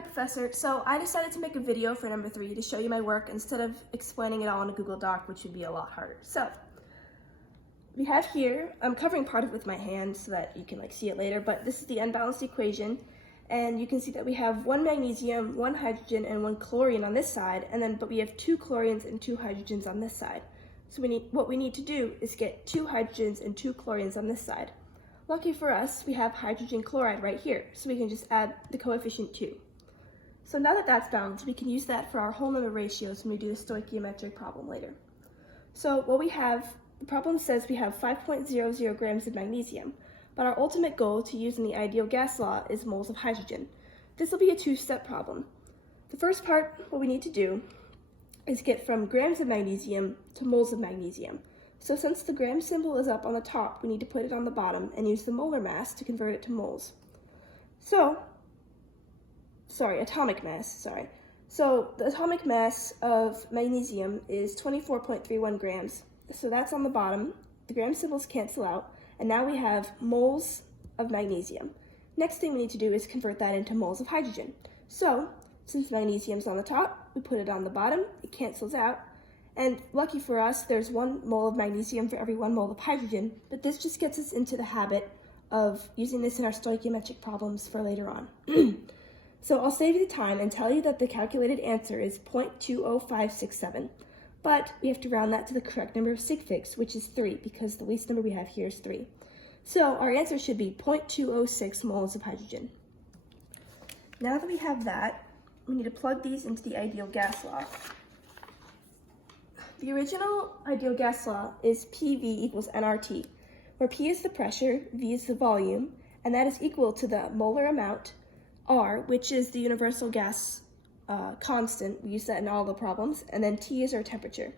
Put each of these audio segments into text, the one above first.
Hi, Professor. So I decided to make a video for number 3 to show you my work instead of explaining it all in a Google Doc, which would be a lot harder. So we have here, I'm covering part of it with my hand so that you can see it later, but this is the unbalanced equation. And you can see that we have 1 magnesium, 1 hydrogen, and 1 chlorine on this side, but we have 2 chlorines and 2 hydrogens on this side. So what we need to do is get 2 hydrogens and 2 chlorines on this side. Lucky for us, we have hydrogen chloride right here, so we can just add the coefficient 2. So now that that's balanced, we can use that for our whole number ratios when we do the stoichiometric problem later. So what we have, the problem says we have 5.00 grams of magnesium, but our ultimate goal to use in the ideal gas law is moles of hydrogen. This will be a 2-step problem. The first part, what we need to do is get from grams of magnesium to moles of magnesium. So since the gram symbol is up on the top, we need to put it on the bottom and use the molar mass to convert it to moles. Atomic mass. So the atomic mass of magnesium is 24.31 grams. So that's on the bottom. The gram symbols cancel out, and now we have moles of magnesium. Next thing we need to do is convert that into moles of hydrogen. So since magnesium's on the top, we put it on the bottom, it cancels out, and lucky for us, there's 1 mole of magnesium for every 1 mole of hydrogen, but this just gets us into the habit of using this in our stoichiometric problems for later on. So I'll save you the time and tell you that the calculated answer is 0.20567, but we have to round that to the correct number of sig figs, which is 3, because the least number we have here is 3. So our answer should be 0.206 moles of hydrogen. Now that we have that, we need to plug these into the ideal gas law. The original ideal gas law is PV equals nRT, where P is the pressure, V is the volume, and that is equal to the molar amount, R, which is the universal gas constant. We use that in all the problems, and then T is our temperature.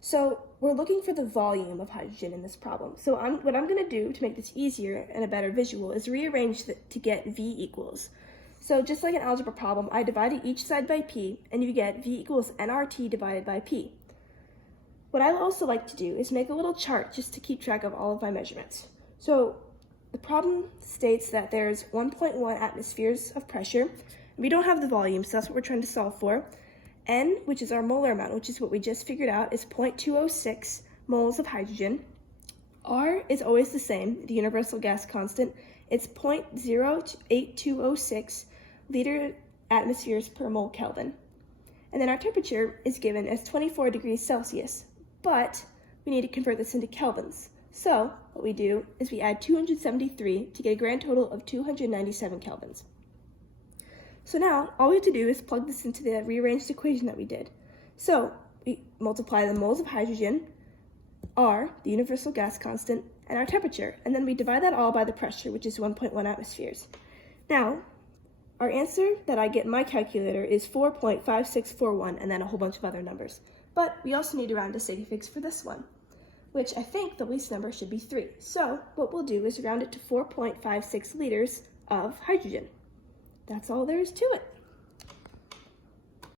So we're looking for the volume of hydrogen in this problem. So what I'm going to do to make this easier and a better visual is rearrange to get V equals. So just like an algebra problem, I divided each side by P, and you get V equals nRT divided by P. What I also like to do is make a little chart just to keep track of all of my measurements. So the problem states that there's 1.1 atmospheres of pressure, and we don't have the volume, so that's what we're trying to solve for. N, which is our molar amount, which is what we just figured out, is 0.206 moles of hydrogen. R is always the same, the universal gas constant. It's 0.08206 liter atmospheres per mole Kelvin. And then our temperature is given as 24 degrees Celsius, but we need to convert this into kelvins. So what we do is we add 273 to get a grand total of 297 kelvins. So now all we have to do is plug this into the rearranged equation that we did. So we multiply the moles of hydrogen, R, the universal gas constant, and our temperature, and then we divide that all by the pressure, which is 1.1 atmospheres. Now, our answer that I get in my calculator is 4.5641, and then a whole bunch of other numbers. But we also need to round to sig figs for this one, which I think the least number should be 3. So what we'll do is round it to 4.56 liters of hydrogen. That's all there is to it.